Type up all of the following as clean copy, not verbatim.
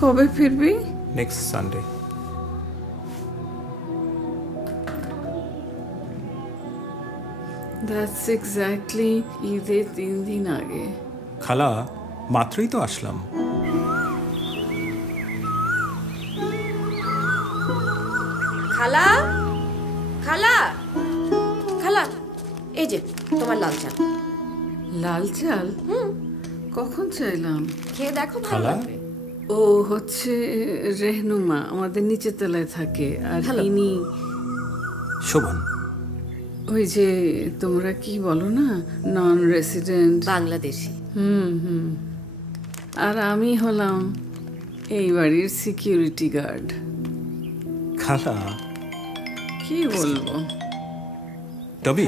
কবে ফিরবি? Next Sunday. That's exactly ঈদের 3 দিন আগে। খালা মাত্রই তো আসলাম। খালা, খালা, খালা, এই যে তোমার লাল চাল। লাল চাল? কখন চাইলাম? খেয়ে দেখো, ভালো খালা? লাগবে। ও হচ্ছে রেহনুমা, আমাদের নিচের তলায় থাকে। আর Hello. ইনি শোভন। ওই যে তোমরা কি বলো না, নন রেসিডেন্ট বাংলাদেশি। আর আমি হলাম এই বাড়ির সিকিউরিটি গার্ড। খালা কি বলবো? টবি।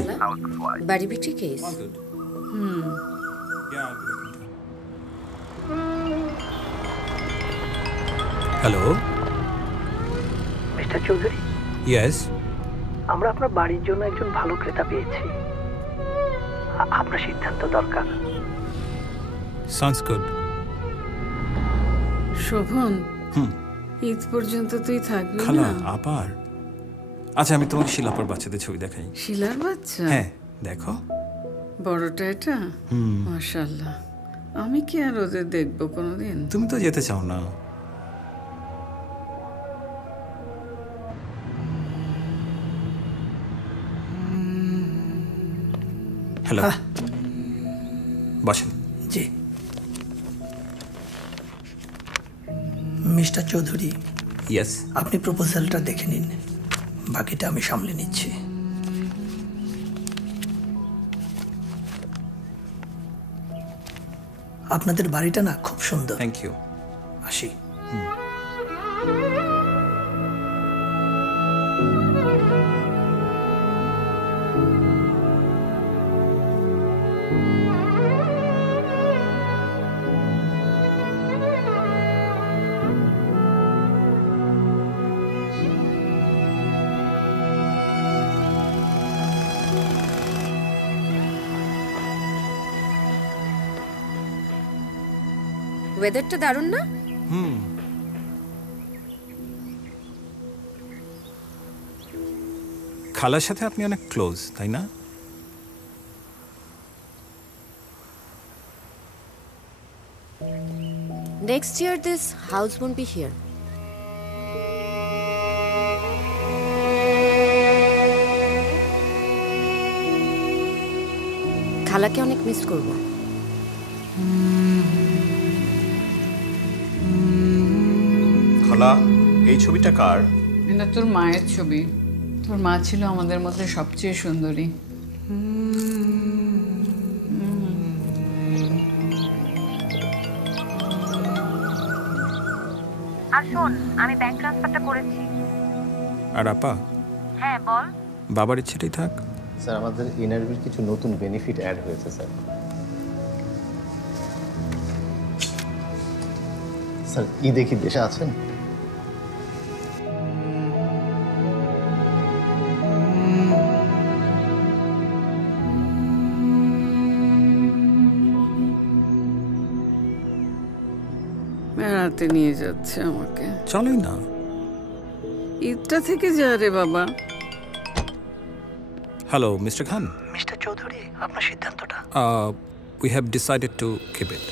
বাড়ি বিক্রি case. Hello mister Chowdhury, yes. আমরা আপনার বাড়ির জন্য একজন ভালো ক্রেতা পেয়েছি। আপনার সিদ্ধান্ত দরকার। Sounds good. শোভন, ঈদ পর্যন্ত তুই থাকবি খালা না? আবার? আচ্ছা আমি তোমাকে শিলাপর বাচ্চাদের ছবি দেখাই। শিলার বাচ্চা? হ্যাঁ দেখো। বড়টা এটা? মাশাআল্লাহ। আমি কি আর ওদের দেখবো কোনোদিন? তুমি তো যেতে চাও না। হ্যালো, বসেন। জি মিস্টার চৌধুরী, ইয়েস। আপনি প্রপোজালটা দেখে নিন, বাকিটা আমি সামলে নিচ্ছি। আপনাদের বাড়িটা না খুব সুন্দর। Thank you. আসি। ওয়েদারটা দারুণ না? খালার সাথে আপনি অনেক ক্লোজ, তাই না? Next year this house won't be here. খালাকে অনেক মিস করব। খালা এই ছবিটা কার? এটা তোর মায়ের ছবি। তোর মা ছিল আমাদের মধ্যে সবচেয়ে সুন্দরী। আর শোন, আমি ব্যাংক ট্রান্সফারটা করেছি। আর আপা? হ্যাঁ বল। বাবার ইচ্ছেটাই থাক। স্যার আমাদের এনআরবির কিছু নতুন বেনিফিট অ্যাড হয়েছে স্যার। স্যার ঈদে কি দেশে আছেন? বেড়াতে নিয়ে যাচ্ছে আমাকে। চলোই না। ঈদটা থেকে যা রে বাবা। হ্যালো মিস্টার খান। মিস্টার চৌধুরী, আপনার সিদ্ধান্তটা? We have decided to keep it.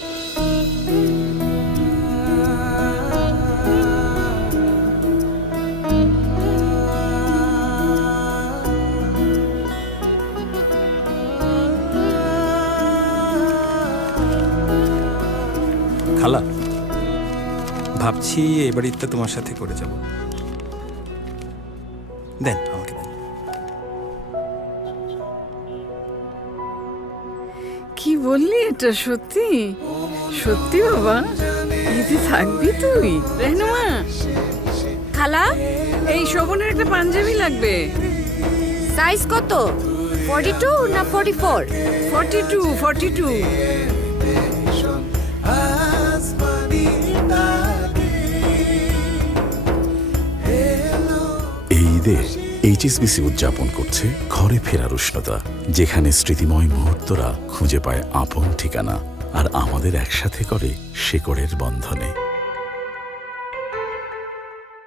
খালা ভাবছি এই বাড়িতে তোমার সাথে করে যাব। দেন আমাকে দেন। কি বললি? এটা সত্যি? সত্যি বাবা? ঈদে থাকবি তুই? রেহনুমা, খালা, এই শোভনের একটা পাঞ্জাবি লাগবে। সাইজ কত? 42 না 44? 42, 42। এই ঈদে এইচএসবিসি উদযাপন করছে ঘরে ফেরার উষ্ণতা, যেখানে স্মৃতিময় মুহূর্তরা খুঁজে পায় আপন ঠিকানা আর আমাদের একসাথে করে শেকড়ের বন্ধনে।